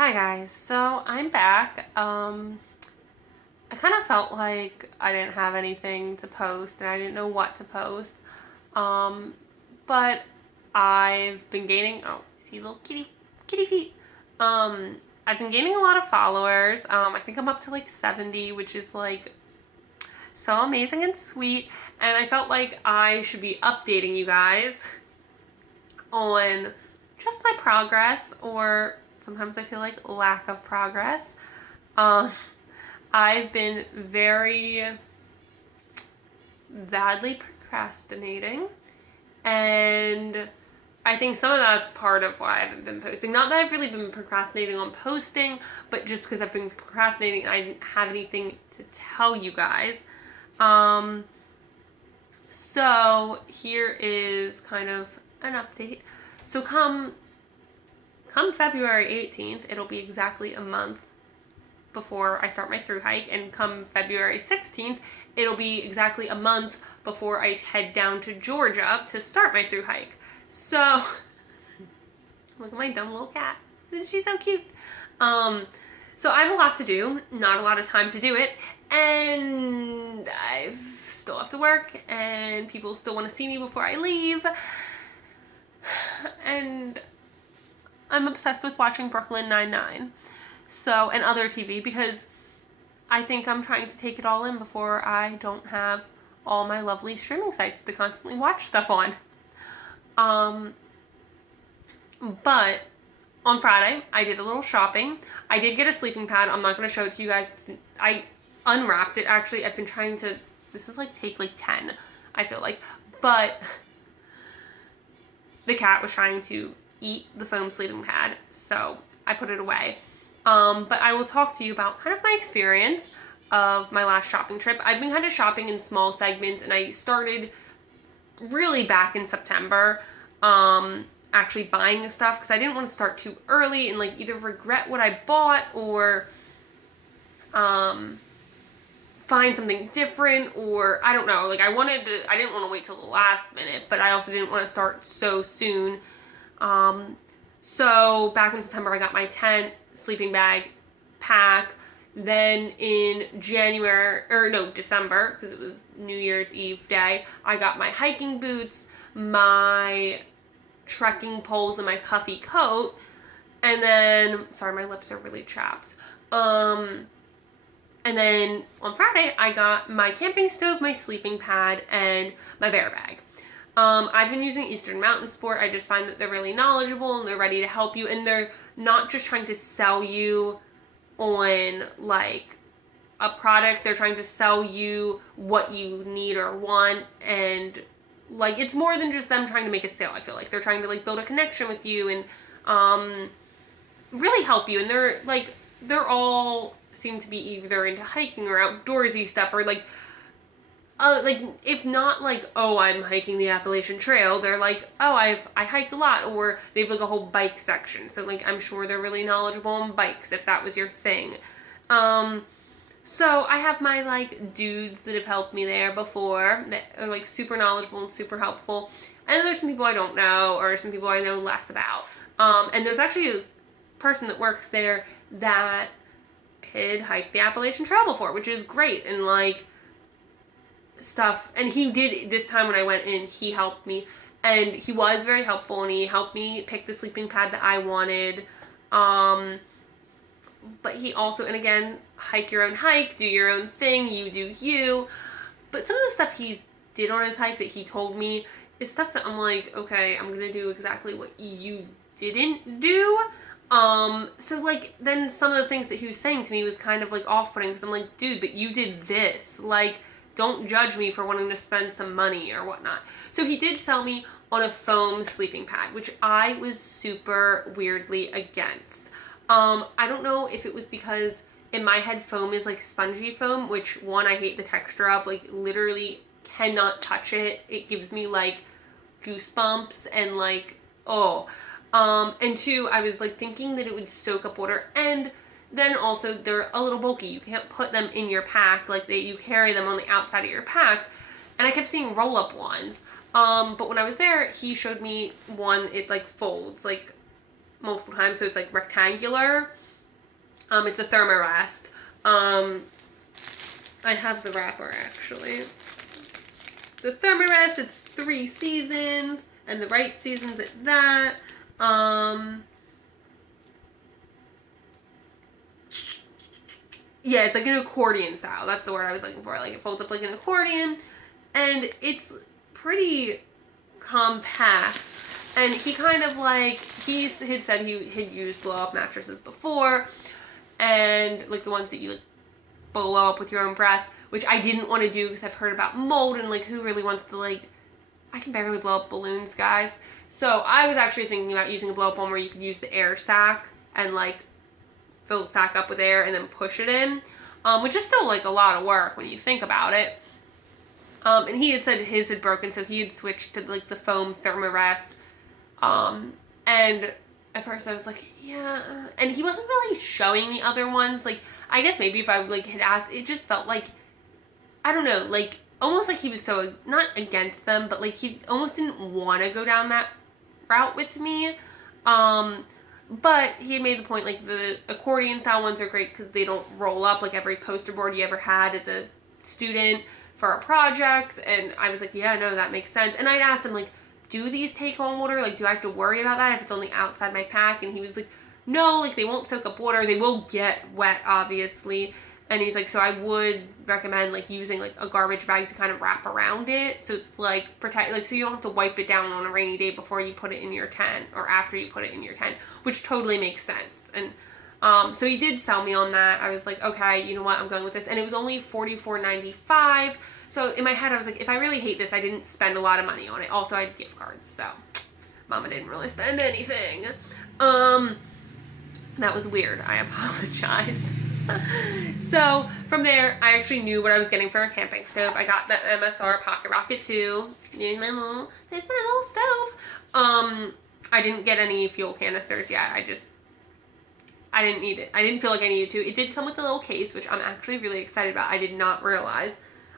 Hi guys, so I'm back. I kind of felt like I didn't have anything to post and I didn't know what to post. Um, but I've been gaining, oh, see little kitty feet. I've been gaining a lot of followers. I think I'm up to like 70, which is like so amazing and sweet. And I felt like I should be updating you guys on just my progress, or sometimes I feel like lack of progress. Um, I've been very badly procrastinating, and I think some of that's part of why I haven't been posting. Not that I've really been procrastinating on posting, but just because I've been procrastinating, I didn't have anything to tell you guys. So here is kind of an update. So come February 18th, it'll be exactly a month before I start my through hike, and come February 16th, it'll be exactly a month before I head down to Georgia to start my through hike. So, look at my dumb little cat. She's so cute. So I have a lot to do, not a lot of time to do it, and I still have to work, and people still want to see me before I leave, and I'm obsessed with watching Brooklyn Nine-Nine, so, and other TV, because I think I'm trying to take it all in before I don't have all my lovely streaming sites to constantly watch stuff on. But on Friday, I did a little shopping. I did get a sleeping pad. I'm not going to show it to you guys. I unwrapped it, actually. I've been trying to, this is like take like 10, I feel like. But the cat was trying to eat the foam sleeping pad, so I put it away. But I will talk to you about kind of my experience of my last shopping trip. I've been kind of shopping in small segments, and I started really back in September, actually buying the stuff, because I didn't want to start too early and like either regret what I bought or find something different, or I don't know, like I didn't want to wait till the last minute, but I also didn't want to start so soon. So back in September, I got my tent, sleeping bag, pack. Then in December, because it was New Year's Eve day, I got my hiking boots, my trekking poles, and my puffy coat. And then, sorry, my lips are really chapped. And then on Friday, I got my camping stove, my sleeping pad, and my bear bag. I've been using Eastern Mountain Sport. I just find that they're really knowledgeable and they're ready to help you, and they're not just trying to sell you on like a product. They're trying to sell you what you need or want, and like it's more than just them trying to make a sale. I feel like they're trying to like build a connection with you and really help you, and they're all seem to be either into hiking or outdoorsy stuff, or like if not like, oh, I'm hiking the Appalachian Trail, they're like, oh, I hiked a lot, or they have like a whole bike section. So like I'm sure they're really knowledgeable on bikes if that was your thing. So I have my like dudes that have helped me there before that are like super knowledgeable and super helpful. And then there's some people I don't know, or some people I know less about. And there's actually a person that works there that had hiked the Appalachian Trail before, which is great, and like stuff. And he did, this time when I went in, he helped me, and he was very helpful, and he helped me pick the sleeping pad that I wanted. But he also, and again, hike your own hike, do your own thing, you do you. But some of the stuff he did on his hike that he told me is stuff that I'm like, okay, I'm gonna do exactly what you didn't do. So like, then some of the things that he was saying to me was kind of like off-putting, because I'm like, dude, but you did this. Like, don't judge me for wanting to spend some money or whatnot. So he did sell me on a foam sleeping pad, which I was super weirdly against. I don't know if it was because in my head foam is like spongy foam, which one, I hate the texture of, like literally cannot touch it. It gives me like goosebumps and like, oh. And two, I was like thinking that it would soak up water, and then also they're a little bulky. You can't put them in your pack, like you carry them on the outside of your pack. And I kept seeing roll-up ones. But when I was there, he showed me one, it like folds like multiple times, so it's like rectangular. It's a Thermarest. I have the wrapper actually. It's a Thermarest. It's 3 seasons, and the right seasons at that. Yeah, it's like an accordion style. That's the word I was looking for. Like, it folds up like an accordion, and it's pretty compact. And he kind of like, he had said he had used blow-up mattresses before, and like the ones that you like blow up with your own breath, which I didn't want to do because I've heard about mold, and like, who really wants to, like, I can barely blow up balloons, guys. So I was actually thinking about using a blow-up one where you could use the air sac and like fill the sack up with air and then push it in, which is still like a lot of work when you think about it. And he had said his had broken, so he had switched to like the foam Thermarest. And at first I was like, yeah, and he wasn't really showing me other ones. Like, I guess maybe if I like had asked, it just felt like, I don't know, like almost like he was so, not against them, but like he almost didn't want to go down that route with me. But he had made the point, like, the accordion style ones are great because they don't roll up like every poster board you ever had as a student for a project. And I was like, yeah, no, that makes sense. And I'd asked him, like, do these take on water? Like, do I have to worry about that if it's only outside my pack? And he was like, no, like, they won't soak up water. They will get wet, obviously. And he's like, so I would recommend, like, using, like, a garbage bag to kind of wrap around it. So it's, like, protect, like, so you don't have to wipe it down on a rainy day before you put it in your tent or after you put it in your tent, which totally makes sense. And so he did sell me on that. I was like, okay, you know what, I'm going with this. And it was only $44.95. So in my head, I was like, if I really hate this, I didn't spend a lot of money on it. Also, I had gift cards, so Mama didn't really spend anything. That was weird. I apologize. So from there, I actually knew what I was getting for a camping stove. I got the MSR Pocket Rocket 2. There's my little stove. I didn't get any fuel canisters yet. I didn't need it. I didn't feel like I needed to. It did come with a little case, which I'm actually really excited about. I did not realize.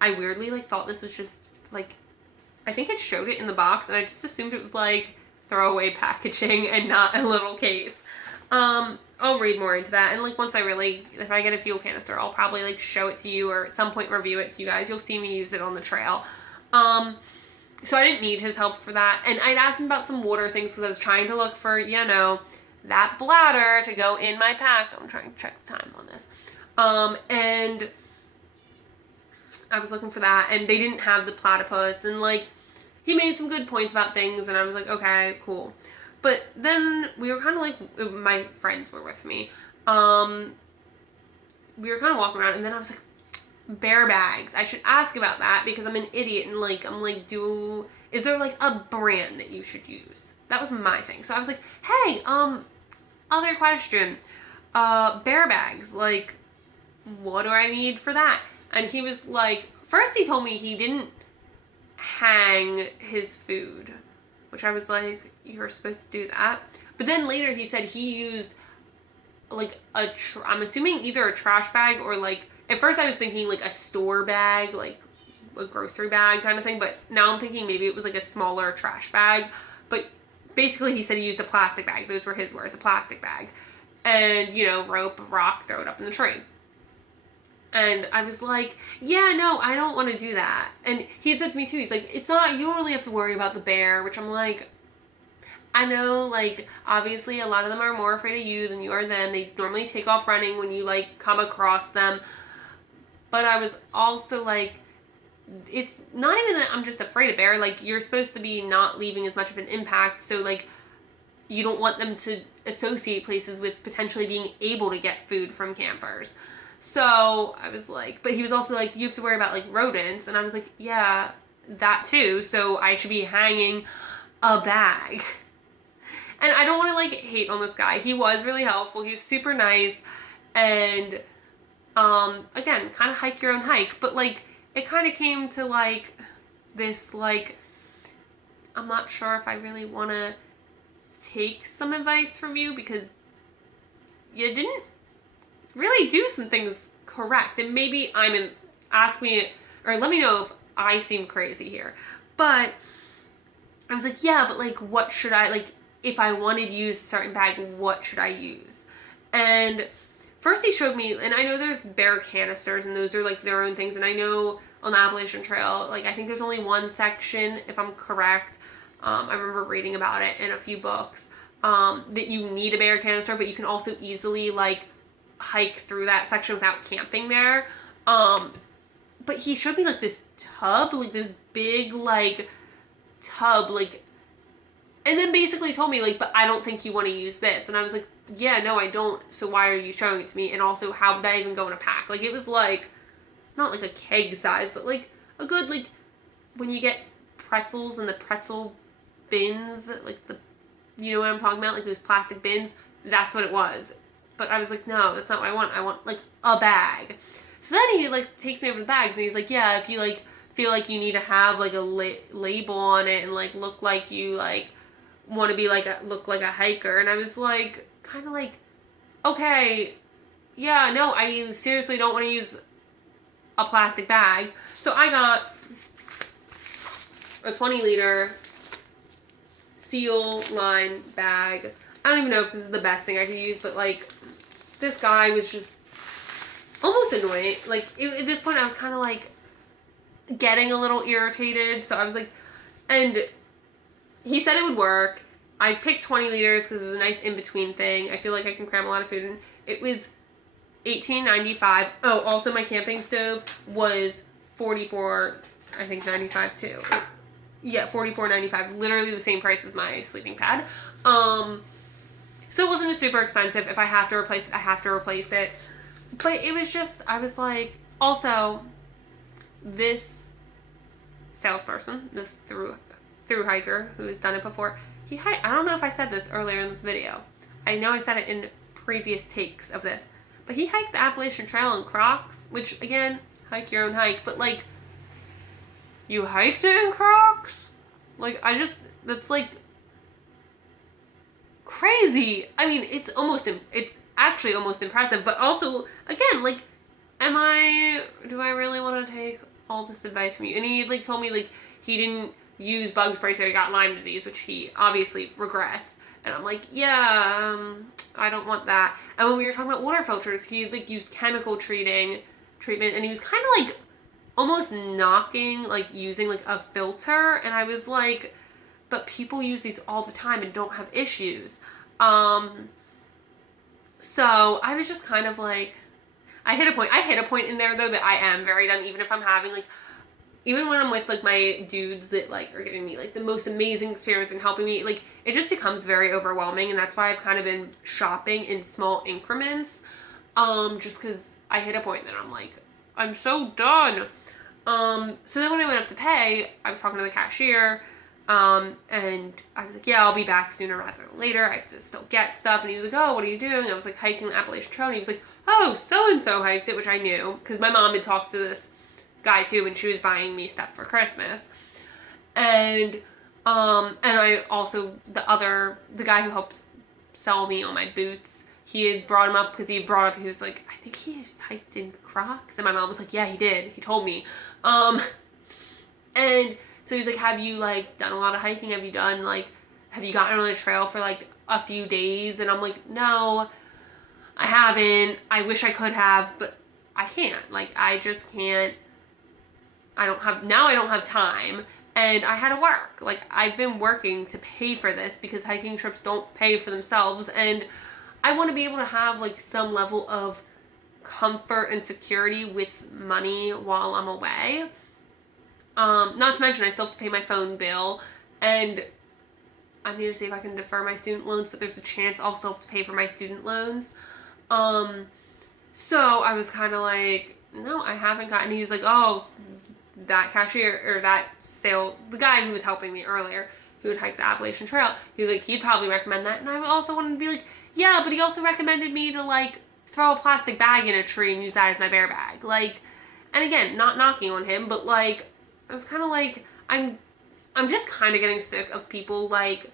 I weirdly, like, thought this was just, like, I think it showed it in the box, and I just assumed it was, like, throwaway packaging and not a little case. I'll read more into that, and like once I really, if I get a fuel canister, I'll probably like show it to you or at some point review it to you guys. You'll see me use it on the trail. So I didn't need his help for that, and I'd asked him about some water things because I was trying to look for, you know, that bladder to go in my pack. I'm trying to check the time on this. And I was looking for that, and they didn't have the platypus, and like, he made some good points about things, and I was like, okay, cool. But then we were kind of like, my friends were with me. We were kind of walking around, and then I was like, bear bags. I should ask about that because I'm an idiot, and like, I'm like, is there like a brand that you should use? That was my thing. So I was like, hey, other question, bear bags, like, what do I need for that? And he was like, first he told me he didn't hang his food, which I was like, you're supposed to do that. But then later he said he used like I'm assuming either a trash bag or like, at first I was thinking like a store bag, like a grocery bag kind of thing, but now I'm thinking maybe it was like a smaller trash bag. But basically he said he used a plastic bag. Those were his words, a plastic bag. And, you know, rope, rock, throw it up in the tree. And I was like, yeah, no, I don't want to do that. And he had said to me too, he's like, it's not, you don't really have to worry about the bear, which I'm like, I know, like, obviously a lot of them are more afraid of you than you are them. They normally take off running when you, like, come across them. But I was also like, it's not even that I'm just afraid of bear. Like, you're supposed to be not leaving as much of an impact. So, like, you don't want them to associate places with potentially being able to get food from campers. So I was like, but he was also like, you have to worry about like rodents. And I was like, yeah, that too. So I should be hanging a bag. And I don't want to like hate on this guy. He was really helpful. He was super nice. And again, kind of hike your own hike. But like, it kind of came to like this, like, I'm not sure if I really want to take some advice from you because you didn't really do some things correct. And maybe ask me, or let me know if I seem crazy here. But I was like, yeah, but like, what should I, like, if I wanted to use a certain bag, what should I use? And first he showed me, and I know there's bear canisters, and those are like their own things, and I know on the Appalachian Trail, like I think there's only one section, if I'm correct, I remember reading about it in a few books, that you need a bear canister, but you can also easily like hike through that section without camping there. But he showed me like this tub, like this big like tub, like, and then basically told me like, but I don't think you want to use this. And I was like, yeah, no, I don't. So why are you showing it to me? And also, how would that even go in a pack? Like, it was like, not like a keg size, but like a good, like, when you get pretzels in the pretzel bins, like the, you know what I'm talking about? Like those plastic bins. That's what it was. But I was like, no, that's not what I want. I want like a bag. So then he like takes me over the bags and he's like, yeah, if you like feel like you need to have like a label on it and like look like you like want to be like look like a hiker. And I was like, kind of like, okay, yeah, no, I seriously don't want to use a plastic bag. So I got a 20-liter seal line bag. I don't even know if this is the best thing I could use, but like this guy was just almost annoying. Like at this point I was kind of like getting a little irritated. So I was like, and he said it would work. I picked 20 liters because it was a nice in-between thing. I feel like I can cram a lot of food in. It was $18.95. Oh, also my camping stove was $44, I think 95 too. Yeah, $44.95. Literally the same price as my sleeping pad. So it wasn't super expensive. If I have to replace it, I have to replace it. But it was just, I was like, also, this salesperson, this through hiker who has done it before, I don't know if I said this earlier in this video. I know I said it in previous takes of this. But he hiked the Appalachian Trail in Crocs, which, again, hike your own hike. But, like, you hiked it in Crocs? Like, that's, like, crazy. I mean, it's actually almost impressive. But also, again, like, do I really want to take all this advice from you? And he, like, told me, like, he didn't use bug spray, so he got Lyme disease, which he obviously regrets. And I'm like, yeah, I don't want that. And when we were talking about water filters, he like used chemical treatment, and he was kind of like almost knocking like using like a filter. And I was like, but people use these all the time and don't have issues. So I was just kind of like, I hit a point in there though that I am very done, even if I'm having like, even when I'm with like my dudes that like are giving me like the most amazing experience and helping me, like it just becomes very overwhelming. And that's why I've kind of been shopping in small increments, just because I hit a point that I'm like, I'm so done. So then when I went up to pay, I was talking to the cashier, and I was like, yeah, I'll be back sooner rather than later. I have to still get stuff. And he was like, oh, what are you doing? I was like, hiking the Appalachian Trail. And he was like, oh, so-and-so hiked it, which I knew because my mom had talked to this guy too when she was buying me stuff for Christmas. And I also, the guy who helps sell me all my boots, he had brought him up because he was like, I think he had hiked in Crocs. And my mom was like, yeah, he did. He told me. And so he's like, have you like done a lot of hiking? Have you gotten on the trail for like a few days? And I'm like, no, I haven't. I wish I could have, but I can't. Like, I just can't. I don't have time, and I had to work. Like, I've been working to pay for this because hiking trips don't pay for themselves, and I want to be able to have like some level of comfort and security with money while I'm away. Not to mention I still have to pay my phone bill, and I need to see if I can defer my student loans, but there's a chance I'll still have to pay for my student loans. So I was kind of like, no, I haven't gotten. He was like, oh, that cashier or the guy who was helping me earlier, who would hike the Appalachian Trail, he was like, he'd probably recommend that. And I also wanted to be like, yeah, but he also recommended me to like throw a plastic bag in a tree and use that as my bear bag. Like, and again, not knocking on him, but like, I was kind of like, I'm just kind of getting sick of people like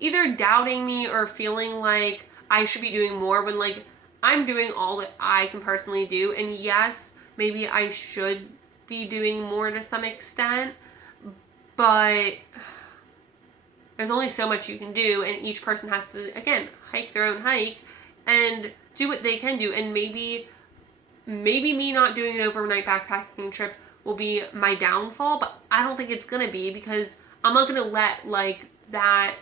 either doubting me or feeling like I should be doing more when like I'm doing all that I can personally do. And yes, maybe I should be doing more to some extent, but there's only so much you can do, and each person has to, again, hike their own hike, and do what they can do. And maybe me not doing an overnight backpacking trip will be my downfall, but I don't think it's gonna be, because I'm not gonna let like that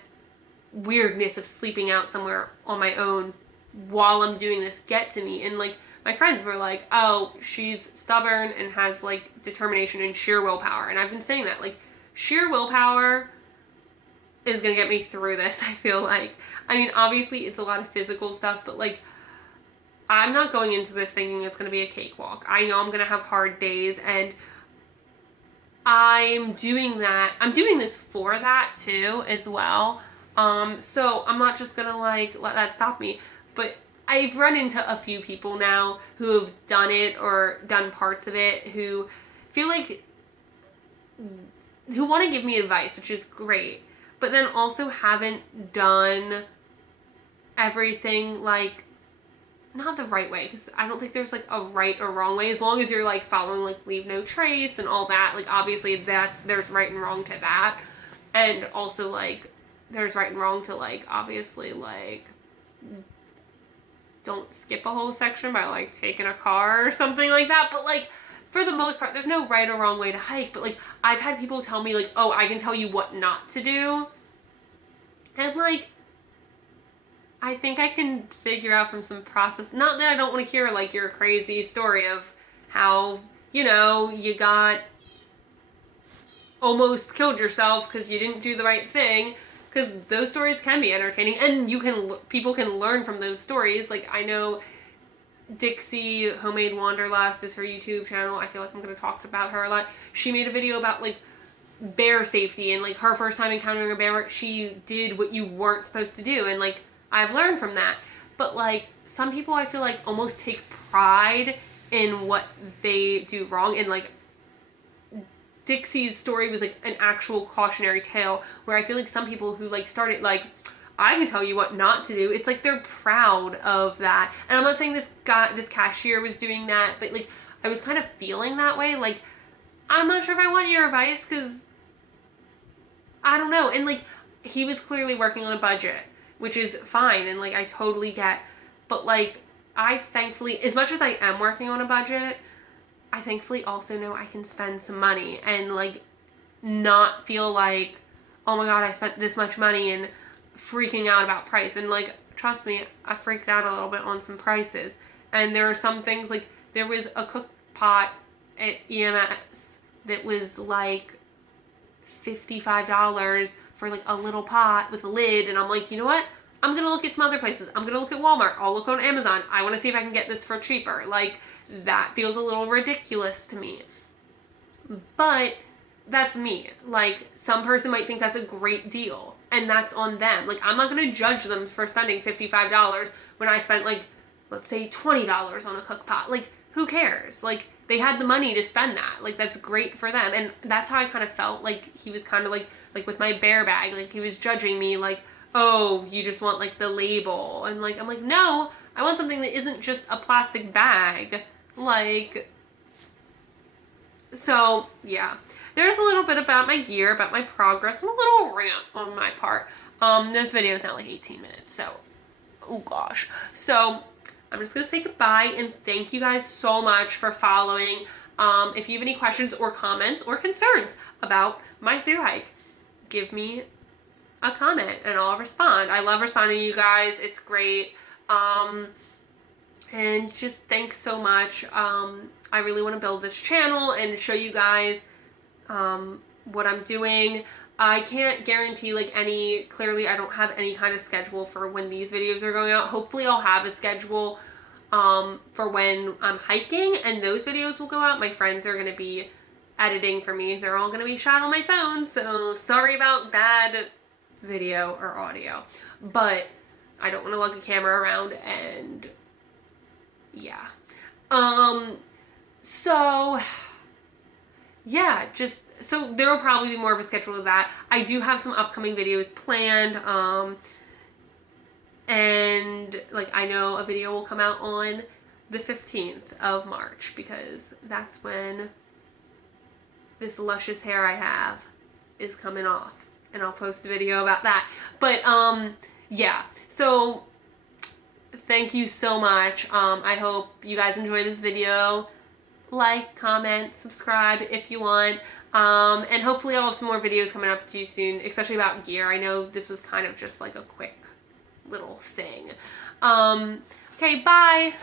weirdness of sleeping out somewhere on my own while I'm doing this get to me. And like my friends were like, oh, she's stubborn and has like determination and sheer willpower. And I've been saying that, like, sheer willpower is gonna get me through this, I feel like. I mean, obviously it's a lot of physical stuff, but like, I'm not going into this thinking it's gonna be a cakewalk. I know I'm gonna have hard days, and I'm doing that. I'm doing this for that too, as well. So I'm not just gonna like let that stop me. But I've run into a few people now who have done it or done parts of it, who feel like, who want to give me advice, which is great, but then also haven't done everything like, not the right way, because I don't think there's like a right or wrong way, as long as you're like following like leave no trace and all that. Like, obviously there's right and wrong to that, and also like there's right and wrong to like, obviously, like, don't skip a whole section by like taking a car or something like that. But like, for the most part, there's no right or wrong way to hike. But like, I've had people tell me like, oh, I can tell you what not to do, and like, I think I can figure out from some process. Not that I don't want to hear like your crazy story of how, you know, you got almost killed yourself because you didn't do the right thing, because those stories can be entertaining, and people can learn from those stories. Like, I know Dixie Homemade Wanderlust is her YouTube channel. I feel like I'm going to talk about her a lot. She made a video about like bear safety, and like her first time encountering a bear, she did what you weren't supposed to do, and like, I've learned from that. But like, some people, I feel like, almost take pride in what they do wrong, and like, Dixie's story was like an actual cautionary tale, where I feel like some people who like started like, I can tell you what not to do, it's like they're proud of that. And I'm not saying this cashier was doing that, but like, I was kind of feeling that way. Like, I'm not sure if I want your advice, because I don't know. And like, he was clearly working on a budget, which is fine, and like, I totally get. But like, I thankfully, as much as I am working on a budget, I thankfully also know I can spend some money and like not feel like, oh my god, I spent this much money, and freaking out about price. And like, trust me, I freaked out a little bit on some prices. And there are some things, like, there was a cook pot at EMS that was like $55 for like a little pot with a lid, and I'm like, you know what? I'm gonna look at some other places. I'm gonna look at Walmart. I'll look on Amazon. I want to see if I can get this for cheaper. Like, that feels a little ridiculous to me. But that's me. Like, some person might think that's a great deal, and that's on them. Like, I'm not gonna judge them for spending $55 when I spent like, let's say $20 on a cook pot. Like, who cares? Like, they had the money to spend that. Like, that's great for them. And that's how I kind of felt. Like, he was kind of like with my bear bag, like, he was judging me like, oh, you just want like the label. And like, I'm like, no, I want something that isn't just a plastic bag. Like, so yeah, there's a little bit about my gear, about my progress, and a little rant on my part. This video is now like 18 minutes, so, oh gosh. So I'm just gonna say goodbye, and thank you guys so much for following. If you have any questions or comments or concerns about my thru hike, give me a comment and I'll respond. I love responding to you guys. It's great. And just thanks so much. I really want to build this channel and show you guys what I'm doing. I can't guarantee like clearly I don't have any kind of schedule for when these videos are going out. Hopefully I'll have a schedule for when I'm hiking, and those videos will go out. My friends are going to be editing for me. They're all going to be shot on my phone, so sorry about bad video or audio. But I don't want to lug a camera around, and yeah. So yeah, so there will probably be more of a schedule of that. I do have some upcoming videos planned, and like, I know a video will come out on the 15th of March, because that's when this luscious hair I have is coming off, and I'll post a video about that. But yeah, so thanks thank you so much. I hope you guys enjoy this video. Like, comment, subscribe if you want. And hopefully I'll have some more videos coming up to you soon, especially about gear. I know this was kind of just like a quick little thing. Okay, bye.